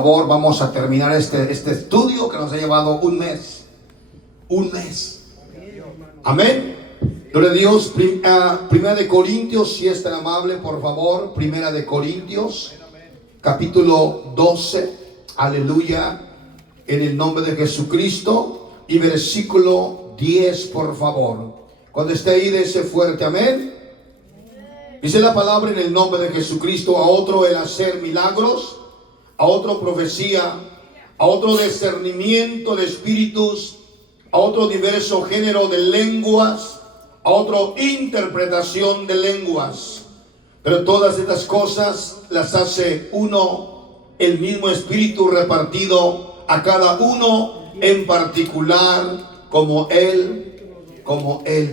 Por favor, vamos a terminar este estudio que nos ha llevado un mes. Un mes. Amén. Gloria a Dios. Primera de Corintios, si es tan amable, por favor. Primera de Corintios, capítulo 12. Aleluya. En el nombre de Jesucristo. Y versículo 10, por favor. Cuando esté ahí, dése fuerte. Amén. Dice la palabra: en el nombre de Jesucristo, a otro el hacer milagros, a otro profecía, a otro discernimiento de espíritus, a otro diverso género de lenguas, a otro interpretación de lenguas. Pero todas estas cosas las hace uno, el mismo Espíritu, repartido a cada uno en particular como Él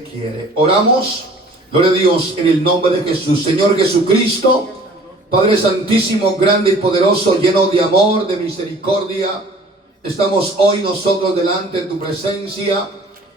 quiere. Oramos. Gloria a Dios, en el nombre de Jesús. Señor Jesucristo, Padre Santísimo, grande y poderoso, lleno de amor, de misericordia, estamos hoy nosotros delante de tu presencia.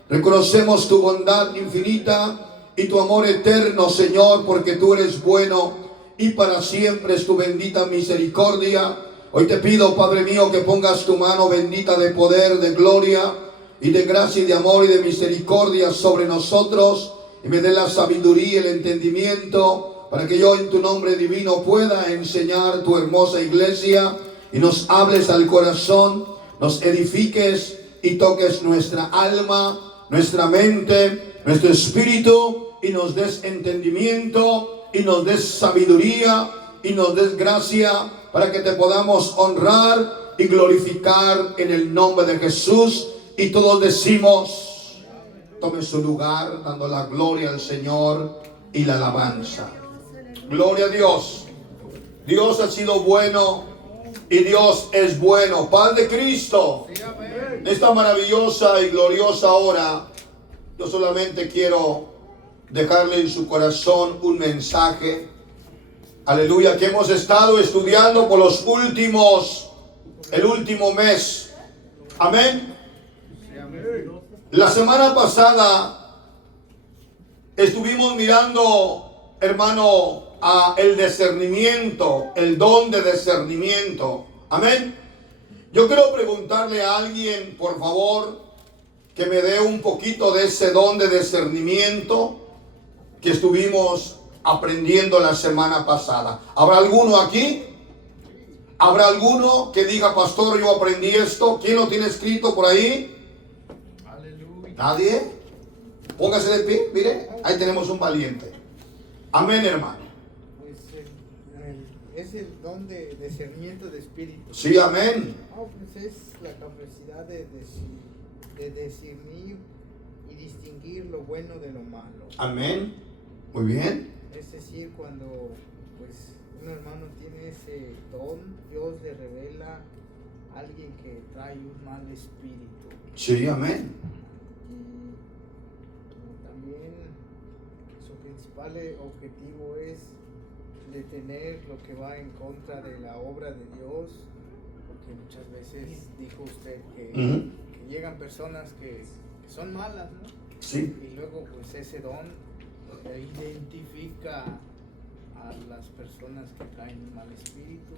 Reconocemos tu bondad infinita y tu amor eterno, Señor, porque tú eres bueno y para siempre es tu bendita misericordia. Hoy te pido, Padre mío, que pongas tu mano bendita de poder, de gloria y de gracia y de amor y de misericordia sobre nosotros, y me dé la sabiduría y el entendimiento para que yo en tu nombre divino pueda enseñar tu hermosa iglesia y nos hables al corazón, nos edifiques y toques nuestra alma, nuestra mente, nuestro espíritu, y nos des entendimiento y nos des sabiduría y nos des gracia para que te podamos honrar y glorificar en el nombre de Jesús. Y todos decimos: tome su lugar, dando la gloria al Señor y la alabanza. Gloria a Dios. Dios ha sido bueno y Dios es bueno. Paz de Cristo. Esta maravillosa y gloriosa hora, yo solamente quiero dejarle en su corazón un mensaje. Aleluya, que hemos estado estudiando por el último mes. Amén. La semana pasada estuvimos mirando, hermano, a el discernimiento, el don de discernimiento. Amén. Yo quiero preguntarle a alguien, por favor, que me dé un poquito de ese don de discernimiento que estuvimos aprendiendo la semana pasada. ¿Habrá alguno aquí? ¿Habrá alguno que diga: pastor, yo aprendí esto? ¿Quién lo tiene escrito por ahí? ¿Nadie? Póngase de pie, mire, ahí tenemos un valiente. Amén, hermano. Pues es el don de discernimiento de espíritu. Sí, amén. Pues es la capacidad de discernir y distinguir lo bueno de lo malo. Amén. Muy bien. Es decir, cuando pues un hermano tiene ese don, Dios le revela a alguien que trae un mal espíritu. Sí, amén. También su principal objetivo es detener lo que va en contra de la obra de Dios, porque muchas veces dijo usted que llegan personas que son malas, ¿no? Sí. Y luego pues ese don identifica a las personas que traen un mal espíritu.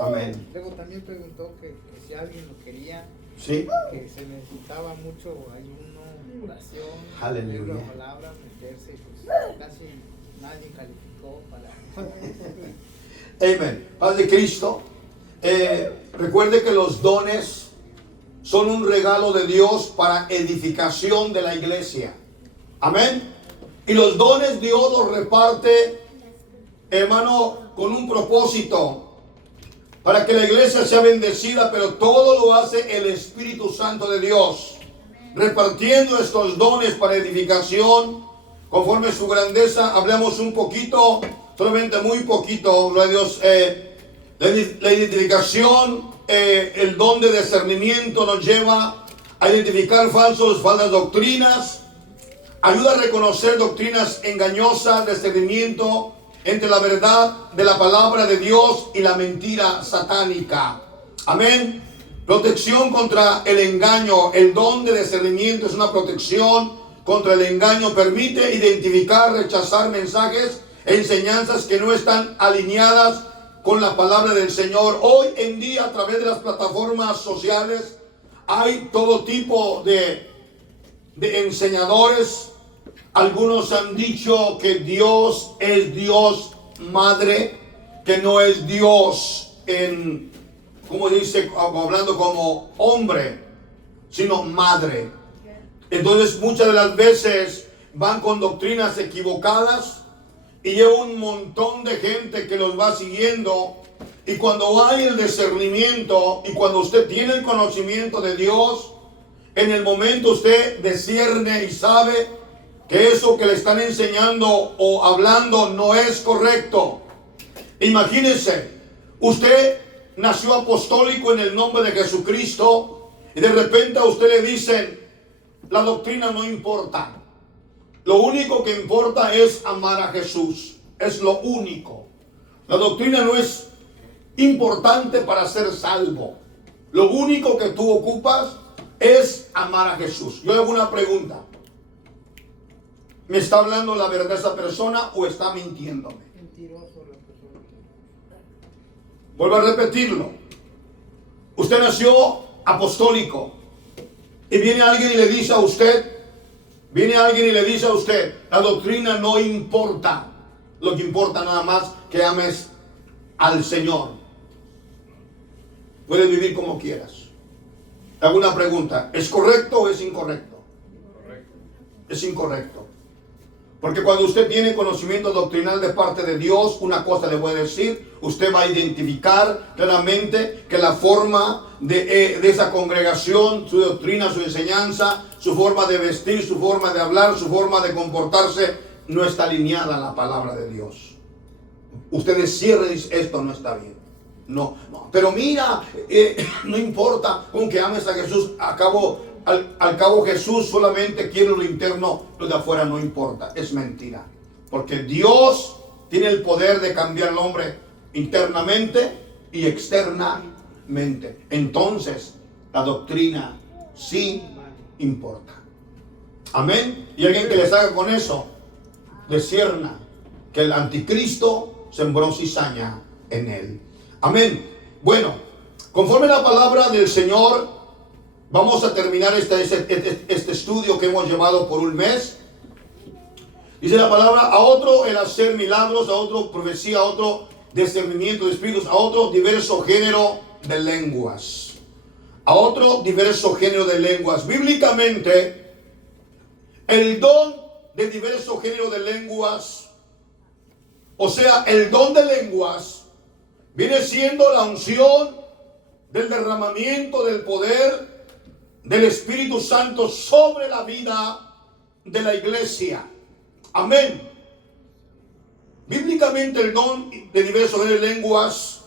Amén. Luego también preguntó que si alguien lo quería, Sí. que se necesitaba mucho ayuno, oración, Aleluya. leer la palabra, meterse, pues casi nadie calificó para Amén. Paz de Cristo. Recuerde que los dones son un regalo de Dios para edificación de la iglesia. Amén. Y los dones Dios los reparte, hermano, con un propósito, para que la iglesia sea bendecida, pero todo lo hace el Espíritu Santo de Dios, repartiendo estos dones para edificación conforme su grandeza. Hablamos un poquito, solamente muy poquito, gloria a Dios, la identificación, el don de discernimiento nos lleva a identificar falsas doctrinas, ayuda a reconocer doctrinas engañosas, discernimiento entre la verdad de la palabra de Dios y la mentira satánica. Amén. Protección contra el engaño. El don de discernimiento es una protección contra el engaño. Permite identificar, rechazar mensajes e enseñanzas que no están alineadas con la palabra del Señor. Hoy en día, a través de las plataformas sociales, hay todo tipo de enseñadores. Algunos han dicho que Dios es Dios Madre, que no es Dios en, como dice, hablando como hombre, sino madre. Entonces muchas de las veces van con doctrinas equivocadas y lleva un montón de gente que los va siguiendo. Y cuando hay el discernimiento y cuando usted tiene el conocimiento de Dios, en el momento usted discierne y sabe que eso que le están enseñando o hablando no es correcto. Imagínese, usted nació apostólico en el nombre de Jesucristo y de repente a usted le dicen, la doctrina no importa. Lo único que importa es amar a Jesús. Es lo único. La doctrina no es importante para ser salvo. Lo único que tú ocupas es amar a Jesús. Yo hago una pregunta. ¿Me está hablando la verdad esa persona o está mintiéndome? Mentiroso la persona. Vuelvo a repetirlo. Usted nació apostólico y viene alguien y le dice a usted, la doctrina no importa. Lo que importa nada más que ames al Señor. Puedes vivir como quieras. Hago una pregunta. ¿Es correcto o es incorrecto? Correcto. Es incorrecto. Porque cuando usted tiene conocimiento doctrinal de parte de Dios, una cosa le voy a decir, usted va a identificar claramente que la forma de esa congregación, su doctrina, su enseñanza, su forma de vestir, su forma de hablar, su forma de comportarse, no está alineada a la palabra de Dios. Usted cierra y dice, esto no está bien. No, pero mira, no importa con que ames a Jesús, al cabo Jesús solamente quiere lo interno, lo de afuera no importa. Es mentira, porque Dios tiene el poder de cambiar al hombre internamente y externamente. Entonces la doctrina sí importa. Amén. Y alguien que les haga con eso, discierna que el anticristo sembró cizaña en él. Amén. Bueno, conforme la palabra del Señor, vamos a terminar este estudio que hemos llevado por un mes. Dice la palabra, a otro el hacer milagros, a otro profecía, a otro discernimiento de espíritus, a otro diverso género de lenguas. A otro diverso género de lenguas. Bíblicamente, el don de diverso género de lenguas, o sea, el don de lenguas, viene siendo la unción del derramamiento del poder del Espíritu Santo sobre la vida de la iglesia. Amén. Bíblicamente el don de diversos géneros de lenguas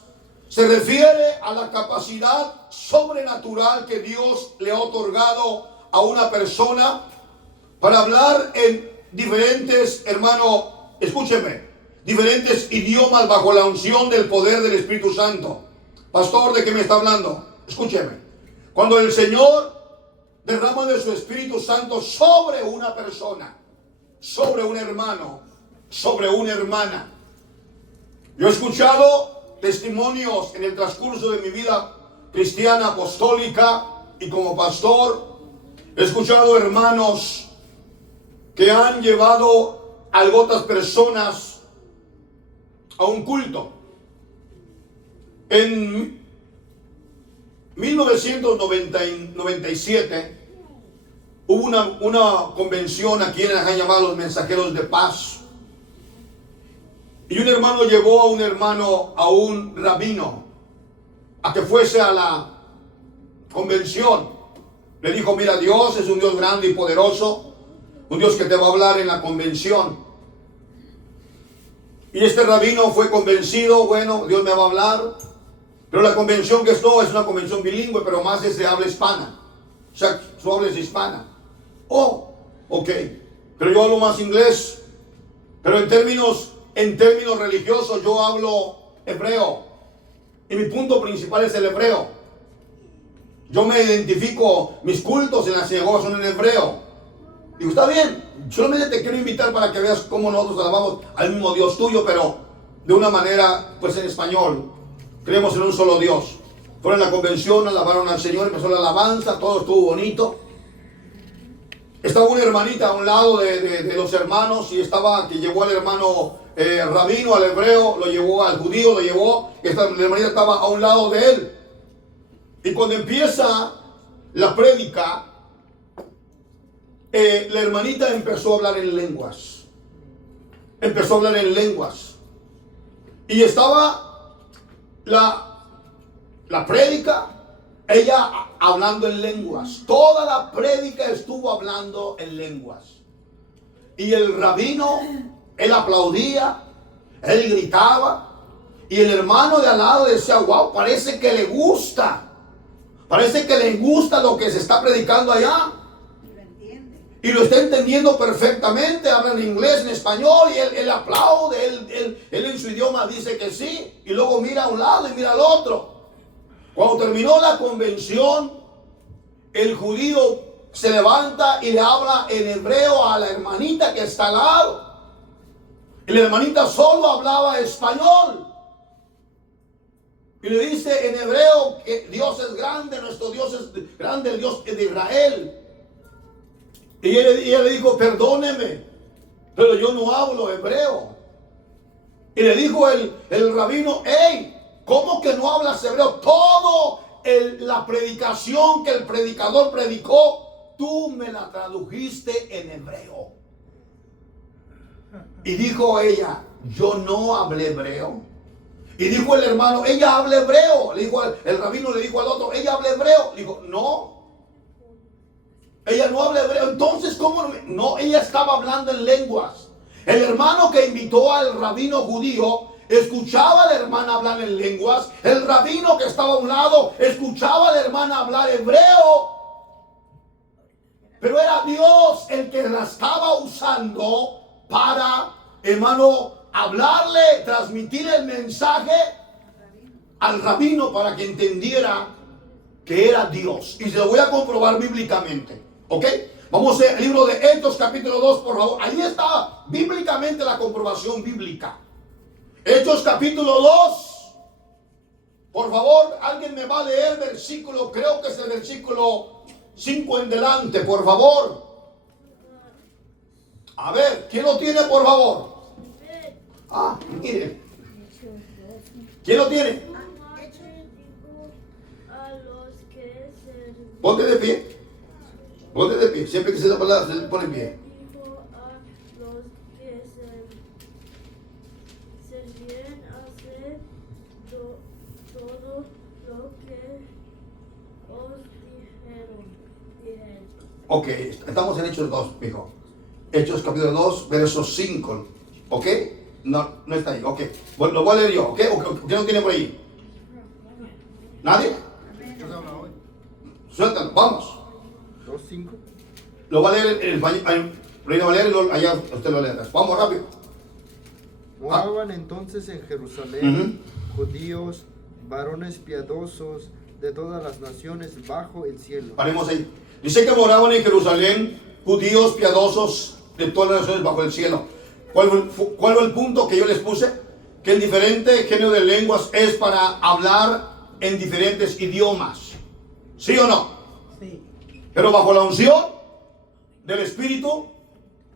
se refiere a la capacidad sobrenatural que Dios le ha otorgado a una persona para hablar en diferentes, hermano, escúcheme, diferentes idiomas bajo la unción del poder del Espíritu Santo. Pastor, ¿de qué me está hablando? Escúcheme. Cuando el Señor derrama de su Espíritu Santo sobre una persona, sobre un hermano, sobre una hermana. Yo he escuchado testimonios en el transcurso de mi vida cristiana, apostólica y como pastor. He escuchado hermanos que han llevado a otras personas a un culto. En 1997 hubo una convención aquí en la que han llamado los mensajeros de paz. Y un hermano llevó a un rabino a que fuese a la convención. Le dijo, mira, Dios es un Dios grande y poderoso, un Dios que te va a hablar en la convención. Y este rabino fue convencido, bueno, Dios me va a hablar. Pero la convención que esto es una convención bilingüe, pero más es de habla hispana. O sea, su habla es hispana. Oh, ok. Pero yo hablo más inglés. Pero en términos religiosos yo hablo hebreo. Y mi punto principal es el hebreo. Yo me identifico, mis cultos en la sinagoga son en hebreo. Digo, está bien, solamente te quiero invitar para que veas cómo nosotros alabamos al mismo Dios tuyo, pero de una manera, pues en español, creemos en un solo Dios. Fueron a la convención, alabaron al Señor, empezó la alabanza, todo estuvo bonito. Estaba una hermanita a un lado de los hermanos y que llevó al hermano rabino, al hebreo, lo llevó al judío, lo llevó, la hermanita estaba a un lado de él. Y cuando empieza la prédica, la hermanita empezó a hablar en lenguas. Empezó a hablar en lenguas. Y estaba la prédica, ella hablando en lenguas. Toda la prédica estuvo hablando en lenguas. Y el rabino, él aplaudía, él gritaba. Y el hermano de al lado decía, wow, parece que le gusta. Parece que le gusta lo que se está predicando allá. Y lo está entendiendo perfectamente. Habla en inglés, en español. Y él aplaude. Él en su idioma dice que sí. Y luego mira a un lado y mira al otro. Cuando terminó la convención, el judío se levanta y le habla en hebreo a la hermanita que está al lado. Y la hermanita solo hablaba español. Y le dice en hebreo que Dios es grande, nuestro Dios es grande, el Dios de Israel. Y ella le dijo, perdóneme, pero yo no hablo hebreo. Y le dijo el rabino, hey, ¿cómo que no hablas hebreo? Todo la predicación que el predicador predicó, tú me la tradujiste en hebreo. Y dijo ella, yo no hablé hebreo. Y dijo el hermano, ella habla hebreo. Le dijo el rabino, le dijo al otro, ella habla hebreo. Le dijo, no, ella no habla hebreo. Entonces, ¿cómo no? No, ella estaba hablando en lenguas. El hermano que invitó al rabino judío escuchaba a la hermana hablar en lenguas. El rabino que estaba a un lado escuchaba a la hermana hablar hebreo. Pero era Dios el que la estaba usando para, hermano, hablarle, transmitir el mensaje al rabino para que entendiera que era Dios. Y se lo voy a comprobar bíblicamente. ¿Ok? Vamos al libro de Hechos capítulo 2, por favor. Ahí está bíblicamente la comprobación bíblica. Hechos capítulo 2. Por favor, alguien me va a leer versículo, creo que es el versículo 5 en delante, por favor. A ver, ¿quién lo tiene, por favor? Ah, mire. ¿Quién lo tiene? Ponte de pie. Ponte de pie. Siempre que se da palabra, se pone en pie. Ok, estamos en Hechos 2, mijo. Hechos capítulo 2, versos 5. ¿Ok? No está ahí. Ok. Bueno, lo voy a leer yo. ¿Ok? ¿Quién lo tiene por ahí? ¿Nadie? Suéltalo, vamos. 2:5. Lo va a leer el Reino Valera y allá usted lo lee atrás. Vamos rápido. Moraban entonces en Jerusalén judíos, varones piadosos de todas las naciones bajo el cielo. Paremos ahí. Dice que moraban en Jerusalén judíos piadosos de todas las naciones bajo el cielo. ¿Cuál fue el punto que yo les puse? Que el diferente género de lenguas es para hablar en diferentes idiomas. ¿Sí o no? Sí. Pero bajo la unción del Espíritu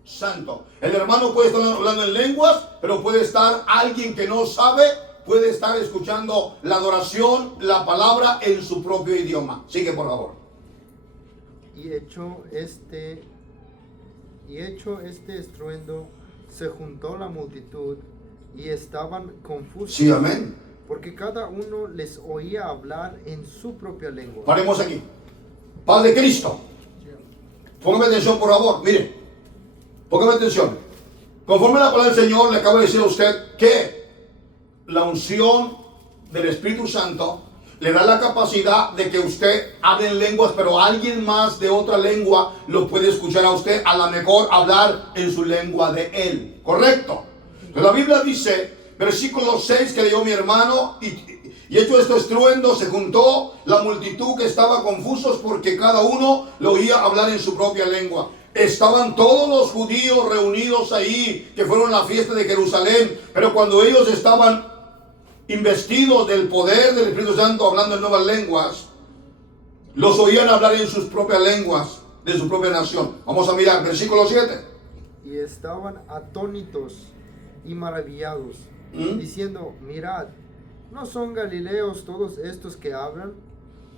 Santo. El hermano puede estar hablando en lenguas, pero puede estar alguien que no sabe, puede estar escuchando la adoración, la palabra en su propio idioma. Sigue, por favor. Y hecho este estruendo, se juntó la multitud y estaban confusos. Sí, amén. Porque cada uno les oía hablar en su propia lengua. Paremos aquí. Paz de Cristo. Póngame atención, por favor. Mire. Póngame atención. Conforme a la palabra del Señor, le acabo de decir a usted que la unción del Espíritu Santo le da la capacidad de que usted hable en lenguas, pero alguien más de otra lengua lo puede escuchar a usted, a lo mejor hablar en su lengua de él. ¿Correcto? Pero la Biblia dice, versículo 6 que leyó mi hermano, y hecho este estruendo, se juntó la multitud que estaba confusos porque cada uno lo oía hablar en su propia lengua. estaban todos los judíos reunidos ahí, que fueron a la fiesta de Jerusalén, pero cuando ellos estaban investidos del poder del Espíritu Santo, hablando en nuevas lenguas, los oían hablar en sus propias lenguas, de su propia nación. Vamos a mirar, versículo 7. Y estaban atónitos y maravillados, diciendo, mirad, ¿no son galileos todos estos que hablan?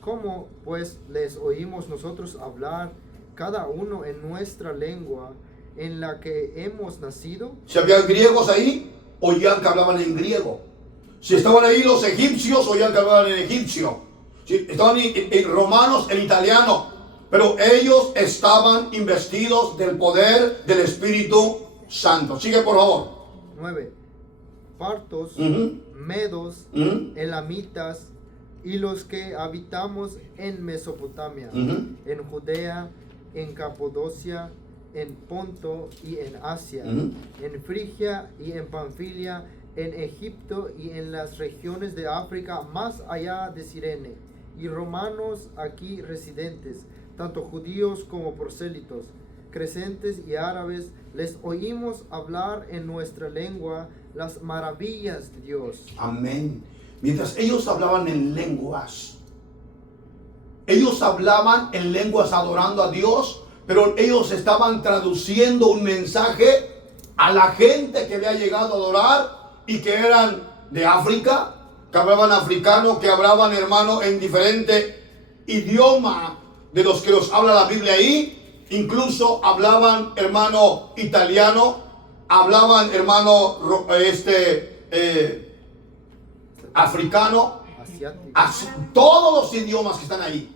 ¿Cómo pues les oímos nosotros hablar, cada uno en nuestra lengua, en la que hemos nacido? Si había griegos ahí, oían que hablaban en griego. Si estaban ahí los egipcios, oían que hablaban en egipcio. Si estaban en romanos, en italiano. Pero ellos estaban investidos del poder del Espíritu Santo. Sigue, por favor. 9. Partos, medos, elamitas, y los que habitamos en Mesopotamia, en Judea, en Capadocia, en Ponto y en Asia, en Frigia y en Panfilia, en Egipto y en las regiones de África, más allá de Cirene, y romanos aquí residentes, tanto judíos como prosélitos, crecentes y árabes, les oímos hablar en nuestra lengua las maravillas de Dios. Amén. Mientras ellos hablaban en lenguas, ellos hablaban en lenguas adorando a Dios, pero ellos estaban traduciendo un mensaje a la gente que había llegado a adorar y que eran de África, que hablaban africano, que hablaban, hermano, en diferente idioma de los que los habla la Biblia ahí. Incluso hablaban, hermano, italiano, hablaban, hermano, africano, todos los idiomas que están ahí.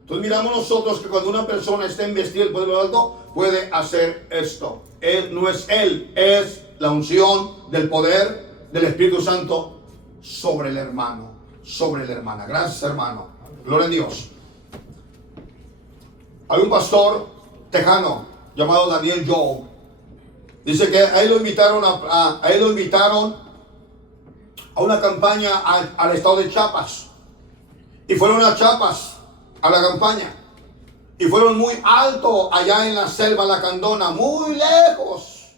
Entonces miramos nosotros que cuando una persona está investida el poder de lo alto, puede hacer esto. No es él, es la unción del poder del Espíritu Santo sobre el hermano, sobre la hermana. Gracias, hermano. Gloria a Dios. Hay un pastor tejano llamado Daniel Job. Dice que a él lo invitaron a una campaña al estado de Chiapas. Y fueron a Chiapas a la campaña. Y fueron muy alto allá en la selva lacandona, muy lejos.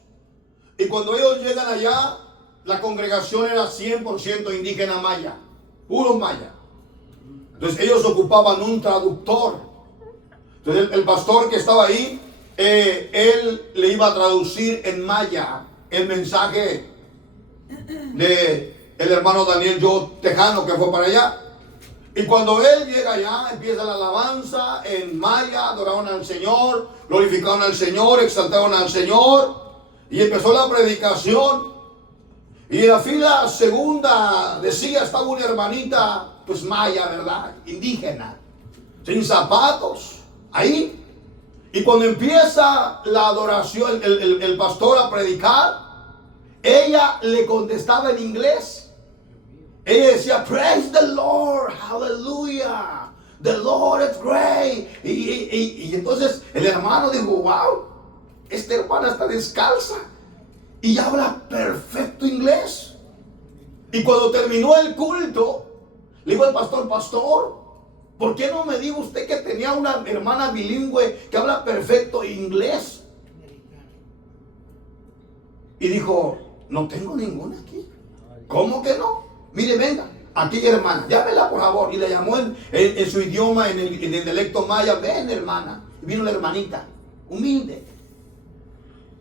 Y cuando ellos llegan allá, la congregación era 100% indígena maya, puro maya. Entonces ellos ocupaban un traductor. Entonces el pastor que estaba ahí, él le iba a traducir en maya el mensaje de el hermano Daniel Job Tejano, que fue para allá. Y cuando él llega allá, empieza la alabanza en maya, adoraron al Señor, glorificaron al Señor, exaltaron al Señor, y empezó la predicación. Y en la fila segunda decía, estaba una hermanita, pues maya, ¿verdad? Indígena, sin zapatos, ahí. Y cuando empieza la adoración, el pastor a predicar, ella le contestaba en inglés. Ella decía, praise the Lord, hallelujah, the Lord is great. Y entonces el hermano dijo, wow, esta hermana está descalza y habla perfecto inglés. Y cuando terminó el culto, le dijo al pastor, pastor, ¿por qué no me dijo usted que tenía una hermana bilingüe que habla perfecto inglés? Y dijo, no tengo ninguna aquí. ¿Cómo que no? Mire, venga, aquí hermana, llámela por favor. Y le llamó en su idioma, en el dialecto maya, ven hermana. Y vino la hermanita, humilde.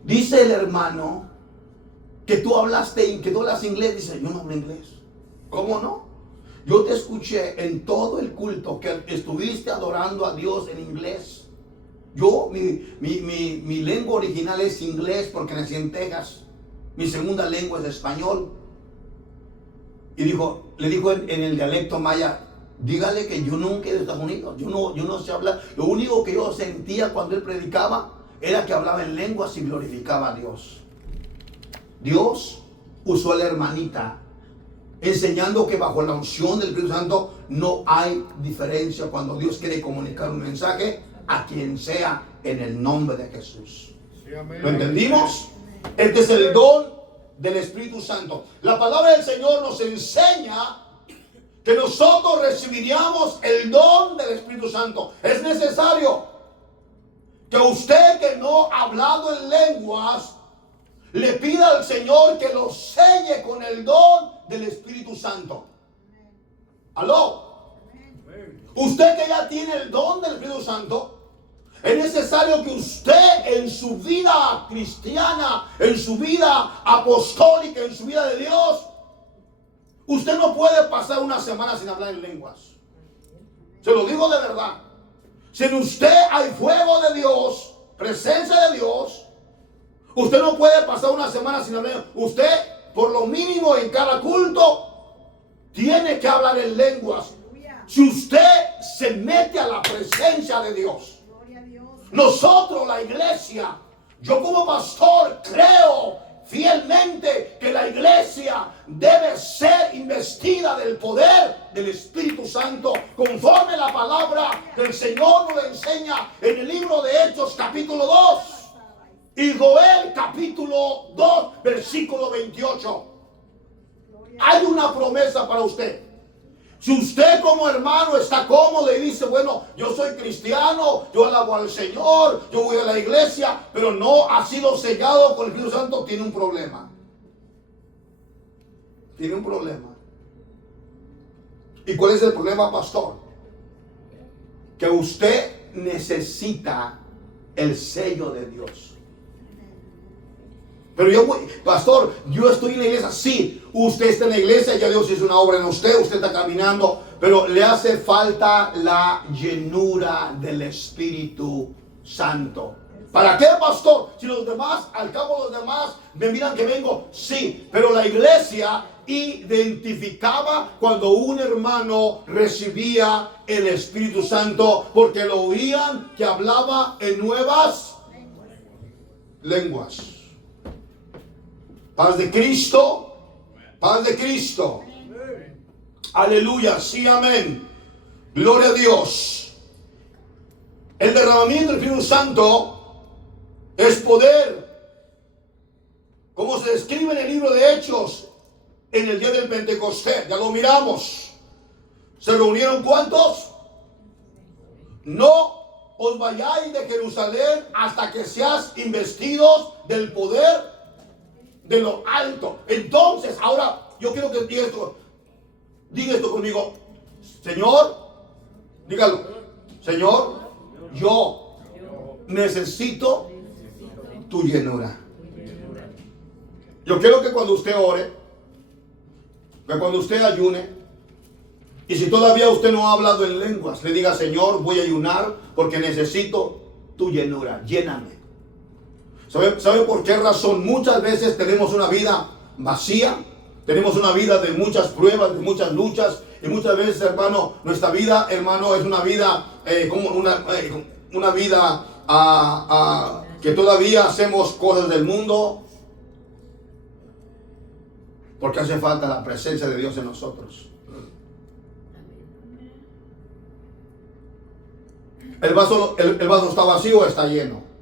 Dice el hermano que tú hablaste, que tú hablas inglés. Dice, yo no hablo inglés. ¿Cómo no? Yo te escuché en todo el culto que estuviste adorando a Dios en inglés. Yo, mi lengua original es inglés porque nací en Texas. Mi segunda lengua es español. Y le dijo en el dialecto maya, dígale que yo nunca he ido a Estados Unidos. Yo no sé hablar. Lo único que yo sentía cuando él predicaba era que hablaba en lenguas y glorificaba a Dios. Dios usó a la hermanita, enseñando que bajo la unción del Espíritu Santo no hay diferencia cuando Dios quiere comunicar un mensaje a quien sea en el nombre de Jesús. Sí, amén. ¿Lo entendimos? Este es el don del Espíritu Santo. La palabra del Señor nos enseña que nosotros recibiríamos el don del Espíritu Santo. Es necesario que usted que no ha hablado en lenguas, le pida al Señor que lo selle con el don del Espíritu Santo. ¿Aló? Usted que ya tiene el don del Espíritu Santo, es necesario que usted en su vida cristiana, en su vida apostólica, en su vida de Dios, usted no puede pasar una semana sin hablar en lenguas. Se lo digo de verdad. Si en usted hay fuego de Dios, presencia de Dios, usted no puede pasar una semana sin hablar. Usted, por lo mínimo en cada culto, tiene que hablar en lenguas. Si usted se mete a la presencia de Dios. Nosotros, la iglesia, yo como pastor creo fielmente que la iglesia debe ser investida del poder del Espíritu Santo, conforme la palabra del Señor nos enseña en el libro de Hechos capítulo 2 y Joel capítulo 2 versículo 28. Hay una promesa para usted. Si usted como hermano está cómodo y dice, bueno, yo soy cristiano, yo alabo al Señor, yo voy a la iglesia, pero no ha sido sellado con el Espíritu Santo, tiene un problema. Tiene un problema. ¿Y cuál es el problema, pastor? Que usted necesita el sello de Dios. Pero yo, pastor, yo estoy en la iglesia. Sí, usted está en la iglesia, ya Dios hizo una obra en usted está caminando, pero le hace falta la llenura del Espíritu Santo. ¿Para qué, pastor? Si los demás, al cabo los demás me miran que vengo, sí, pero la iglesia identificaba cuando un hermano recibía el Espíritu Santo, porque lo oían que hablaba en nuevas lenguas. Paz de Cristo, paz de Cristo. Aleluya, sí, amén. Gloria a Dios. El derramamiento del Espíritu Santo es poder, como se describe en el libro de Hechos, en el día del Pentecostés. Ya lo miramos. ¿Se reunieron cuántos? No os vayáis de Jerusalén hasta que seas investidos del poder de lo alto. Entonces, ahora yo quiero que diga esto conmigo. Señor, dígalo. Señor, yo necesito tu llenura. Yo quiero que cuando usted ore, que cuando usted ayune, y si todavía usted no ha hablado en lenguas, le diga, Señor, voy a ayunar porque necesito tu llenura. Lléname. ¿Sabe por qué razón? Muchas veces tenemos una vida vacía, tenemos una vida de muchas pruebas, de muchas luchas, y muchas veces, hermano, nuestra vida, hermano, es una vida como una vida que todavía hacemos cosas del mundo, porque hace falta la presencia de Dios en nosotros. ¿El vaso está vacío o está lleno?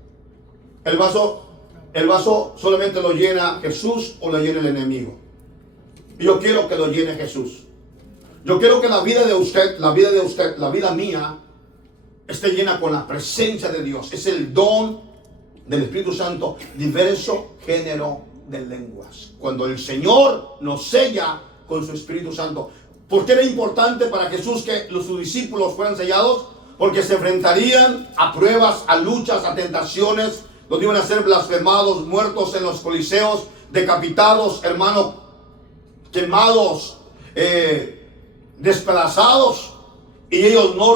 ¿El vaso solamente lo llena Jesús o lo llena el enemigo? Y yo quiero que lo llene Jesús. Yo quiero que la vida de usted, la vida mía, esté llena con la presencia de Dios. Es el don del Espíritu Santo, diverso género de lenguas. Cuando el Señor nos sella con su Espíritu Santo. ¿Por qué era importante para Jesús que sus discípulos fueran sellados? Porque se enfrentarían a pruebas, a luchas, a tentaciones, donde iban a ser blasfemados, muertos en los coliseos, decapitados, hermano, quemados, despedazados, y ellos no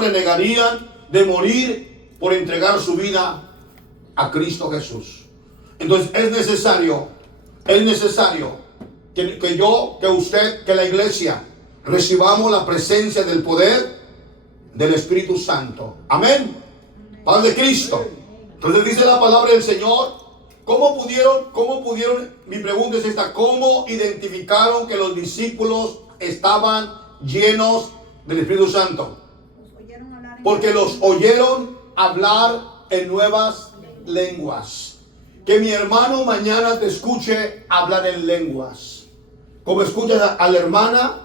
renegarían de morir por entregar su vida a Cristo Jesús. Entonces es necesario que usted, que la iglesia recibamos la presencia del poder del Espíritu Santo. Amén. Paz de Cristo. Entonces dice la palabra del Señor. ¿Cómo pudieron? Mi pregunta es esta: ¿cómo identificaron que los discípulos estaban llenos del Espíritu Santo? Porque los oyeron hablar en nuevas lenguas. Que mi hermano mañana te escuche hablar en lenguas. Como escuchas a la hermana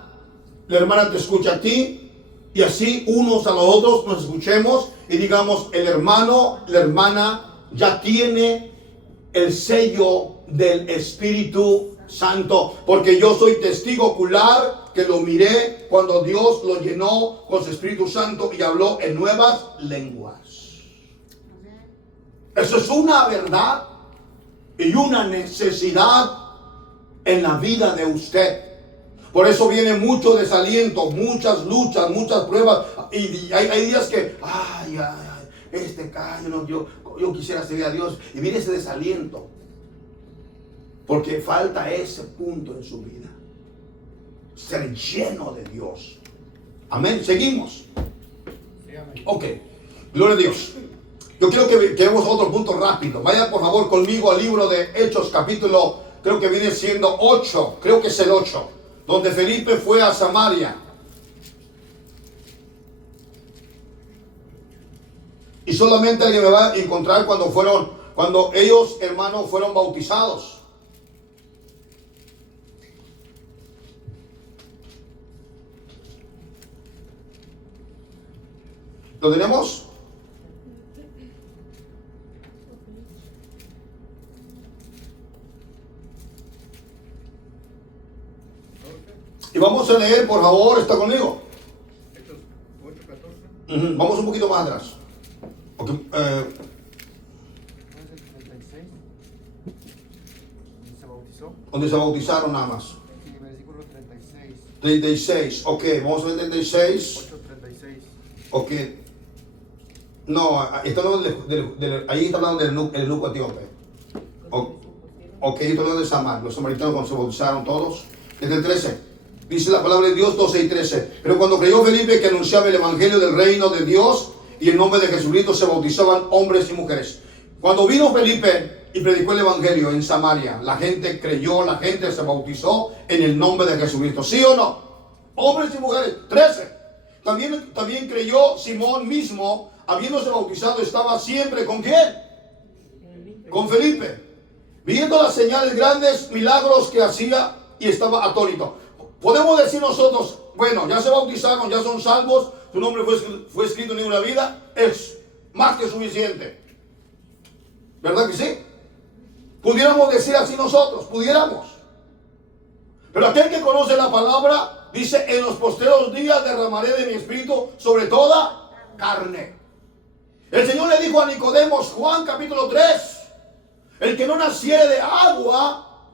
te escucha a ti, Y así unos a los otros nos escuchemos y digamos, el hermano, la hermana ya tiene el sello del Espíritu Santo, porque yo soy testigo ocular que lo miré cuando Dios lo llenó con su Espíritu Santo y habló en nuevas lenguas. Eso es una verdad y una necesidad en la vida de usted. Por eso viene mucho desaliento, muchas luchas, muchas pruebas. Y hay días que, yo quisiera seguir a Dios. Y viene ese desaliento. Porque falta ese punto en su vida. Ser lleno de Dios. Amén. Seguimos. Ok. Gloria a Dios. Yo quiero que veamos otro punto rápido. Vaya por favor conmigo al libro de Hechos, capítulo, creo que viene siendo 8. Creo que es el 8. Donde Felipe fue a Samaria. Y solamente alguien me va a encontrar cuando ellos, hermanos, fueron bautizados. ¿Lo tenemos? Y vamos a leer, por favor, ¿está conmigo? Hechos 8:14. Vamos un poquito más atrás. Okay, ¿Se bautizó? donde se bautizaron nada más. Sí, versículo 36. 36, ok, vamos a ver 36. 8:36. Ok. No, está hablando ahí está hablando del eunuco etíope. Ok, está hablando de Samar. Los samaritanos cuando se bautizaron todos. Desde el 13. Dice la palabra de Dios 12 y 13. Pero cuando creyó Felipe que anunciaba el evangelio del reino de Dios y en nombre de Jesucristo se bautizaban hombres y mujeres. Cuando vino Felipe y predicó el evangelio en Samaria, la gente creyó, la gente se bautizó en el nombre de Jesucristo. ¿Sí o no? Hombres y mujeres. 13. También creyó Simón mismo, habiéndose bautizado, estaba siempre ¿con quién? Con Felipe. Viendo las señales grandes, milagros que hacía y estaba atónito. Podemos decir nosotros, bueno, ya se bautizaron, ya son salvos, su nombre fue escrito en el libro de la vida, es más que suficiente. ¿Verdad que sí? Pudiéramos decir así nosotros, pudiéramos. Pero aquel que conoce la palabra, dice, en los postreros días derramaré de mi espíritu sobre toda carne. El Señor le dijo a Nicodemos, Juan capítulo 3, el que no naciere de agua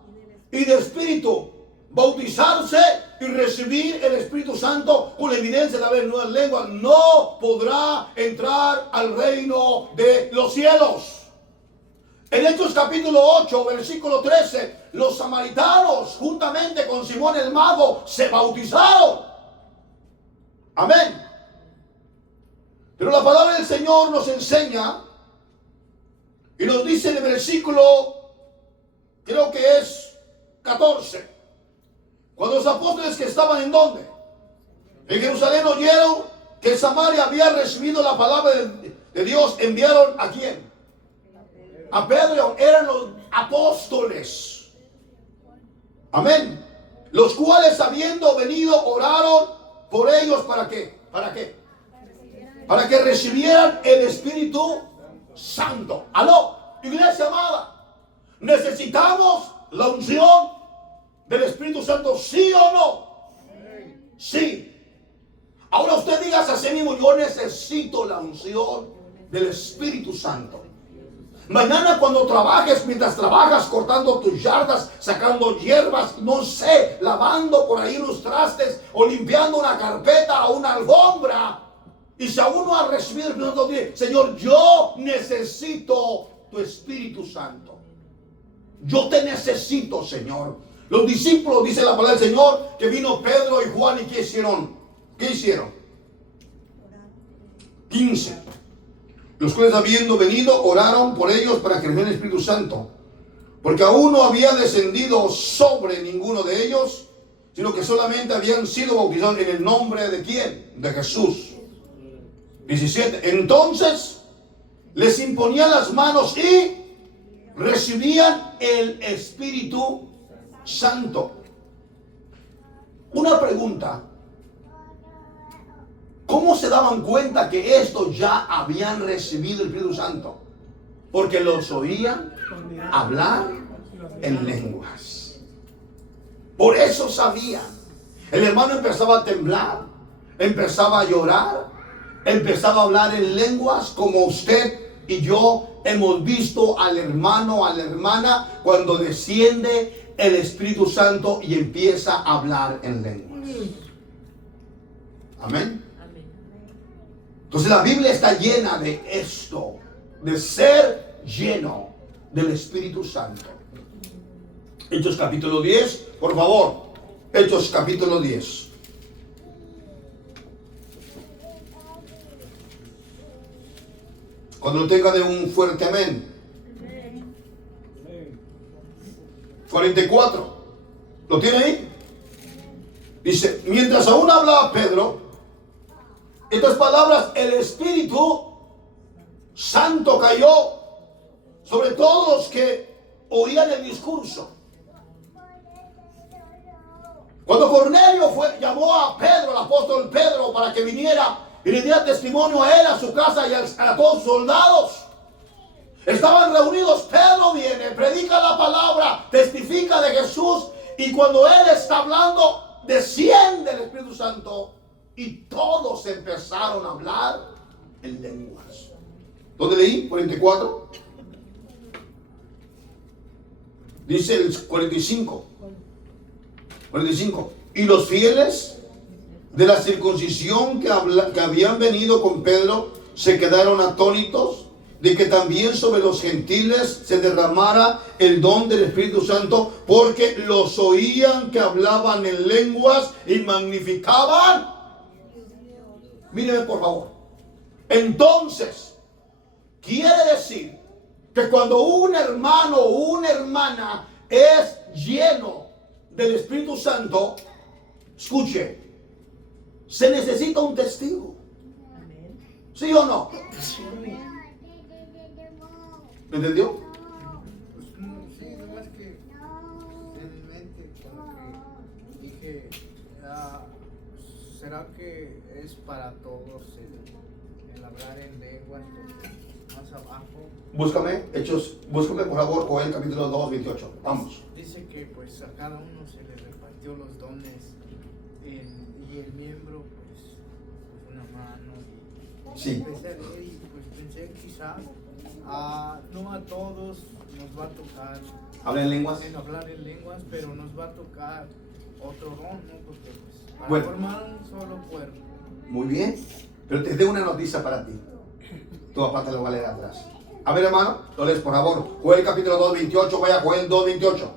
y de espíritu, bautizarse y recibir el Espíritu Santo con la evidencia de haber nuevas lenguas, no podrá entrar al reino de los cielos. En Hechos capítulo 8, versículo 13, los samaritanos, juntamente con Simón el mago, se bautizaron. Amén. Pero la palabra del Señor nos enseña y nos dice en el versículo, creo que es 14, cuando los apóstoles que estaban ¿en dónde? En Jerusalén oyeron que Samaria había recibido la palabra de Dios, enviaron ¿a quién? A Pedro. Eran los apóstoles. Amén. Los cuales habiendo venido oraron por ellos ¿para qué? ¿Para qué? Para que recibieran el Espíritu Santo. Aló, iglesia amada, necesitamos la unción del Espíritu Santo, ¿sí o no? Sí. Ahora usted diga así mismo, yo necesito la unción del Espíritu Santo. Mañana cuando trabajes, mientras trabajas cortando tus yardas, sacando hierbas, no sé, lavando por ahí unos trastes o limpiando una carpeta o una alfombra, y si aún no has recibido el Espíritu Santo, dice, Señor, yo necesito tu Espíritu Santo. Yo te necesito, Señor. Los discípulos, dice la palabra del Señor, que vino Pedro y Juan y ¿qué hicieron? ¿Qué hicieron? 15. Los cuales habiendo venido, oraron por ellos para que reciban el Espíritu Santo. Porque aún no había descendido sobre ninguno de ellos, sino que solamente habían sido bautizados en el nombre de ¿quién? De Jesús. 17. Entonces les imponían las manos y recibían el Espíritu Santo. Una pregunta. ¿Cómo se daban cuenta que estos ya habían recibido el Espíritu Santo? Porque los oían hablar en lenguas. Por eso sabían. El hermano empezaba a temblar, empezaba a llorar, empezaba a hablar en lenguas, como usted y yo hemos visto al hermano, a la hermana, cuando desciende el Espíritu Santo y empieza a hablar en lenguas. Amén. Entonces la Biblia está llena de esto, de ser lleno del Espíritu Santo. Hechos capítulo 10, por favor. Hechos capítulo 10. Cuando lo tenga, de un fuerte amén. 44. ¿Lo tiene ahí? Dice, mientras aún hablaba Pedro estas palabras, el Espíritu Santo cayó sobre todos los que oían el discurso. Cuando Cornelio llamó a Pedro, el apóstol Pedro, para que viniera y le diera testimonio a él, a su casa y a todos sus soldados, estaban reunidos. Pedro viene, predica la palabra, testifica de Jesús, y cuando él está hablando, desciende el Espíritu Santo y todos empezaron a hablar en lenguas. ¿Dónde leí? 44. Dice el 45. 45. Y los fieles de la circuncisión que habían venido con Pedro se quedaron atónitos de que también sobre los gentiles se derramara el don del Espíritu Santo, porque los oían que hablaban en lenguas y magnificaban. Míreme por favor. Entonces, quiere decir que cuando un hermano o una hermana es lleno del Espíritu Santo, escuche, se necesita un testigo. ¿Sí o no? ¿Me entendió? Sí, nomás que en mi mente como que dije, ¿será que es para todos el hablar en lenguas? Más abajo Búscame, búscame por favor, Joel capítulo 2, 28. Vamos. dice que pues a cada uno se le repartió los dones y el miembro pues una mano. Y Sí. empecé a leer y pues pensé quizás no a todos nos va a tocar ¿Habla en lenguas? hablar en lenguas, pero nos va a tocar otro don, ¿no? Porque pues, para Bueno. formar un solo cuerpo. Muy bien. Pero te tengo una noticia para ti. Tu papá te lo va a leer atrás. A ver, hermano, lo lees por favor. Joel capítulo 2, 28. Vaya, Joel 2, 28.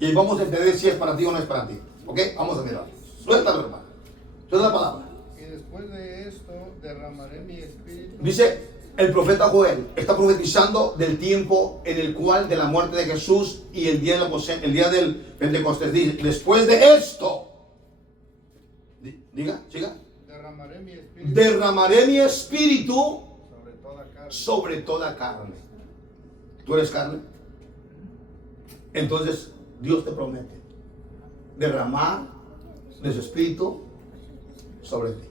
Y vamos a entender si es para ti o no es para ti. ¿Ok? Vamos a mirar. Suéltalo, hermano. Suelta la palabra. Y después de esto derramaré mi espíritu. Dice el profeta Joel, está profetizando del tiempo en el cual, de la muerte de Jesús y el día del Pentecostés. Dice, después de esto, diga, siga. Derramaré mi espíritu sobre toda carne. ¿Tú eres carne? Entonces Dios te promete derramar de su espíritu sobre ti.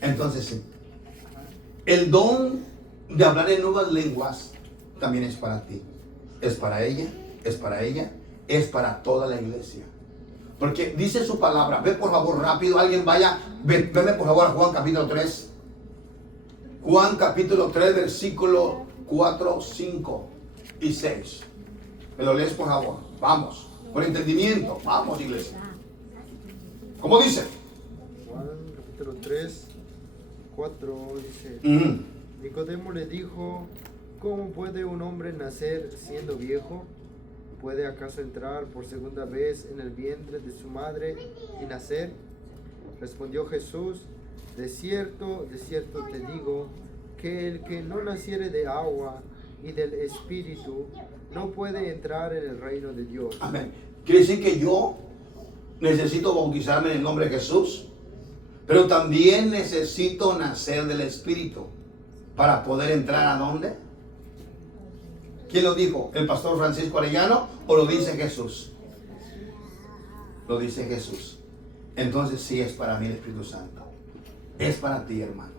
Entonces sí, el don de hablar en nuevas lenguas también es para ti, es para ella, es para ella, es para toda la iglesia. Porque dice su palabra. Ve por favor rápido, alguien vaya, veme por favor a Juan capítulo 3. Juan capítulo 3, versículo 4, 5 y 6. Me lo lees por favor. Vamos, con entendimiento. Vamos, iglesia. ¿Cómo dice? Juan capítulo 3, 4 dice, Nicodemo le dijo, ¿cómo puede un hombre nacer siendo viejo? ¿Puede acaso entrar por segunda vez en el vientre de su madre y nacer? Respondió Jesús, de cierto te digo, que el que no naciere de agua y del Espíritu no puede entrar en el reino de Dios. Amén. Quiere decir que yo necesito bautizarme en el nombre de Jesús, pero también necesito nacer del Espíritu para poder entrar ¿a dónde? ¿Quién lo dijo? ¿El pastor Francisco Arellano o lo dice Jesús? Lo dice Jesús. entonces sí es para mí el Espíritu Santo. Es para ti, hermano.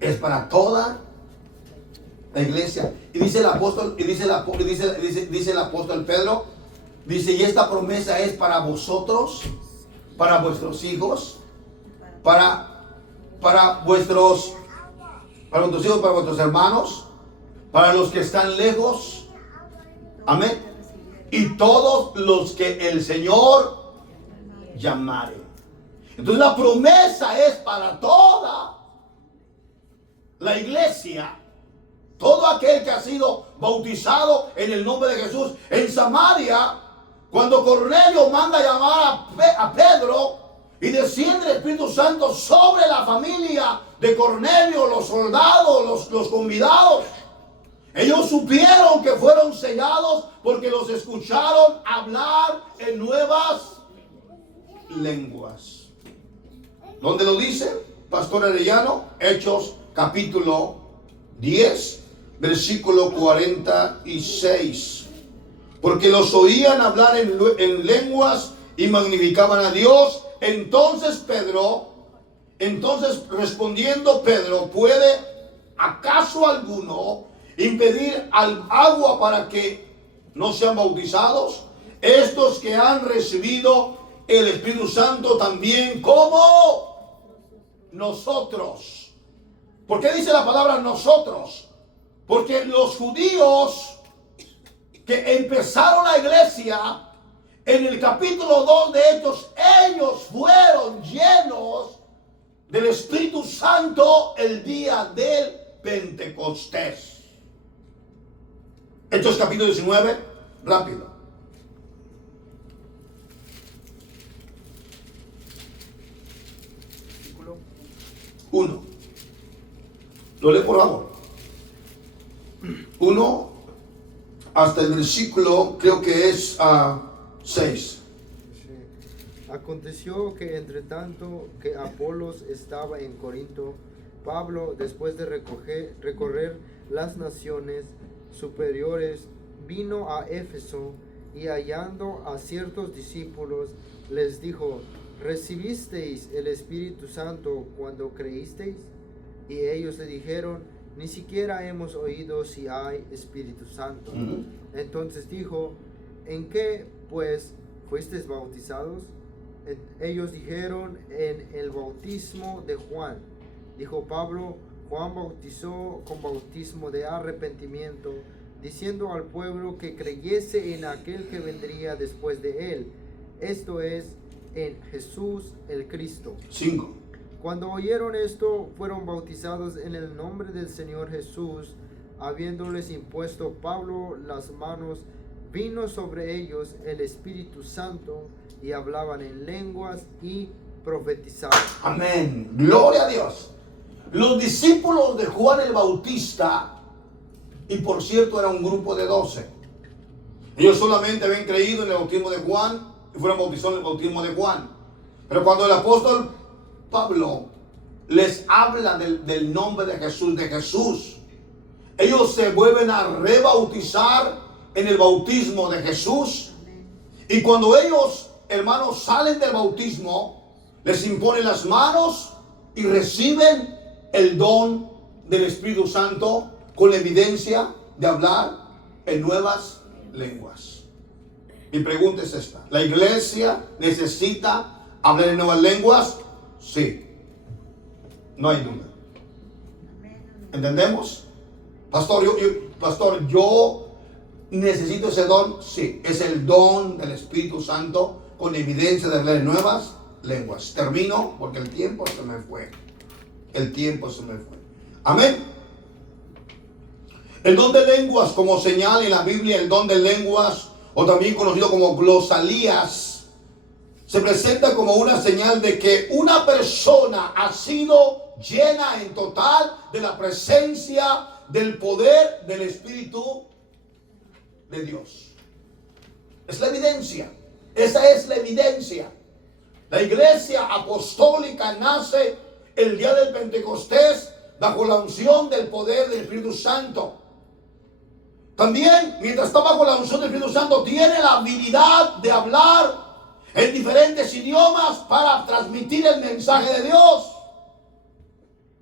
Es para toda la iglesia. Y dice el apóstol, dice el apóstol Pedro, dice, y esta promesa es para vosotros, para vuestros hijos, para vuestros hijos, para vuestros hermanos, para los que están lejos. Amén. Y todos los que el Señor llamare. Entonces la promesa es para toda la iglesia. Todo aquel que ha sido bautizado en el nombre de Jesús. En Samaria, cuando Cornelio manda llamar a Pedro y desciende el Espíritu Santo sobre la familia de Cornelio, los soldados, los convidados, ellos supieron que fueron sellados porque los escucharon hablar en nuevas lenguas. ¿Dónde lo dice, Pastor Arellano? Hechos capítulo 10, versículo 46. Porque los oían hablar en lenguas y magnificaban a Dios. Entonces respondiendo Pedro, ¿puede acaso alguno impedir al agua para que no sean bautizados? Estos que han recibido el Espíritu Santo también como nosotros. ¿Por qué dice la palabra nosotros? Porque los judíos que empezaron la iglesia, en el capítulo 2 de Hechos, ellos fueron llenos del Espíritu Santo el día del Pentecostés. Hechos capítulo 19, rápido. Versículo 1. Lo lee por favor. 1 hasta el versículo, creo que es 6. Aconteció que entre tanto que Apolos estaba en Corinto, Pablo, después de recorrer las naciones superiores, vino a Éfeso y hallando a ciertos discípulos, les dijo: ¿recibisteis el Espíritu Santo cuando creísteis? Y ellos le dijeron: ni siquiera hemos oído si hay Espíritu Santo. Entonces dijo: ¿en qué pues fuisteis bautizados? Ellos dijeron: en el bautismo de Juan. Dijo Pablo: Juan bautizó con bautismo de arrepentimiento, diciendo al pueblo que creyese en aquel que vendría después de él, esto es, en Jesús el Cristo. 5. Cuando oyeron esto, fueron bautizados en el nombre del Señor Jesús. Habiéndoles impuesto Pablo las manos, vino sobre ellos el Espíritu Santo, y hablaban en lenguas y profetizaban. Amén. Gloria a Dios. Los discípulos de Juan el Bautista, y por cierto era un grupo de 12. Ellos solamente habían creído en el bautismo de Juan y fueron bautizados en el bautismo de Juan. Pero cuando el apóstol Pablo les habla del nombre de Jesús, ellos se vuelven a rebautizar en el bautismo de Jesús. Y cuando ellos, hermanos, salen del bautismo, les imponen las manos y reciben el don del Espíritu Santo con la evidencia de hablar en nuevas lenguas. Mi pregunta es esta: ¿la iglesia necesita hablar en nuevas lenguas? Sí, no hay duda. ¿Entendemos? Pastor, yo necesito ese don. Sí, es el don del Espíritu Santo con evidencia de hablar en nuevas lenguas. Termino porque el tiempo se me fue. Amén. El don de lenguas, como señala en la Biblia, el don de lenguas, o también conocido como glosalías, se presenta como una señal de que una persona ha sido llena en total de la presencia del poder del Espíritu de Dios. Es la evidencia. Esa es la evidencia. La iglesia apostólica nace el día del Pentecostés bajo la unción del poder del Espíritu Santo. También, mientras está bajo la unción del Espíritu Santo, tiene la habilidad de hablar en diferentes idiomas para transmitir el mensaje de Dios.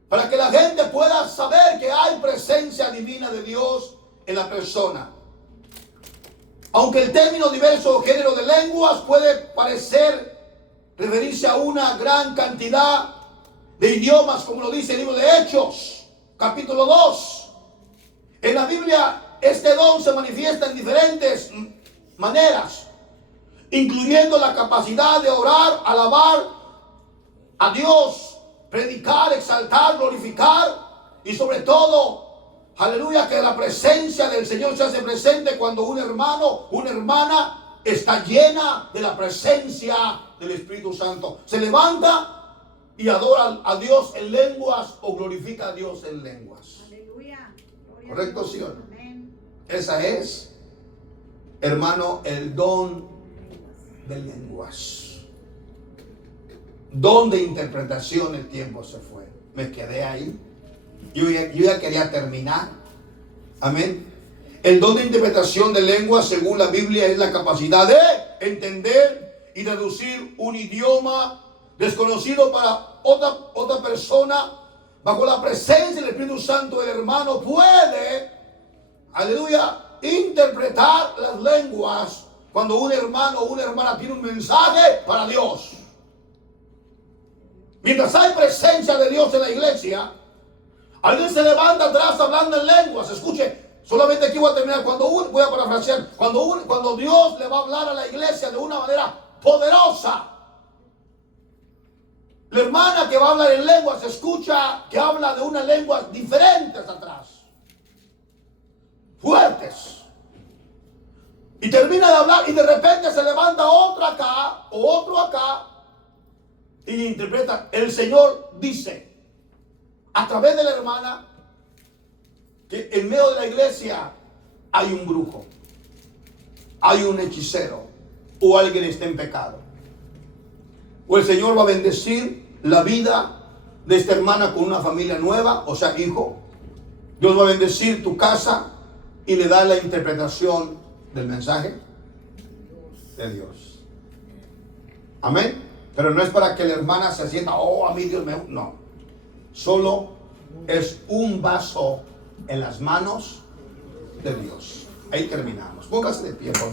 Para que la gente pueda saber que hay presencia divina de Dios en la persona. Aunque el término diverso género de lenguas puede parecer referirse a una gran cantidad de idiomas, como lo dice el libro de Hechos, capítulo 2. En la Biblia este don se manifiesta en diferentes maneras, incluyendo la capacidad de orar, alabar a Dios, predicar, exaltar, glorificar y sobre todo, aleluya, que la presencia del Señor se hace presente cuando un hermano, una hermana está llena de la presencia del Espíritu Santo. Se levanta y adora a Dios en lenguas o glorifica a Dios en lenguas. Aleluya. ¿Correcto, sí o no? Amén. Esa es, hermano, el don de lenguas. Don de interpretación. El tiempo se fue. Me quedé ahí. Yo ya quería terminar. Amén. El don de interpretación de lenguas, según la Biblia, es la capacidad de entender y traducir un idioma desconocido para otra persona. Bajo la presencia del Espíritu Santo, el hermano puede, aleluya, interpretar las lenguas cuando un hermano o una hermana tiene un mensaje para Dios. Mientras hay presencia de Dios en la iglesia, alguien se levanta atrás hablando en lenguas. Escuche, solamente aquí voy a terminar. Voy a parafrasear. Cuando Dios le va a hablar a la iglesia de una manera poderosa, la hermana que va a hablar en lenguas escucha que habla de unas lenguas diferentes atrás, fuertes, y termina de hablar y de repente se levanta otra acá o otro acá y interpreta. El Señor dice a través de la hermana que en medio de la iglesia hay un brujo, hay un hechicero o alguien está en pecado. O el Señor va a bendecir la vida de esta hermana con una familia nueva, o sea, hijo. Dios va a bendecir tu casa y le da la interpretación del mensaje de Dios. Amén. Pero no es para que la hermana se sienta, oh, a mí Dios me... No. Solo es un vaso en las manos de Dios. Ahí terminamos. Póngase de pie, por favor.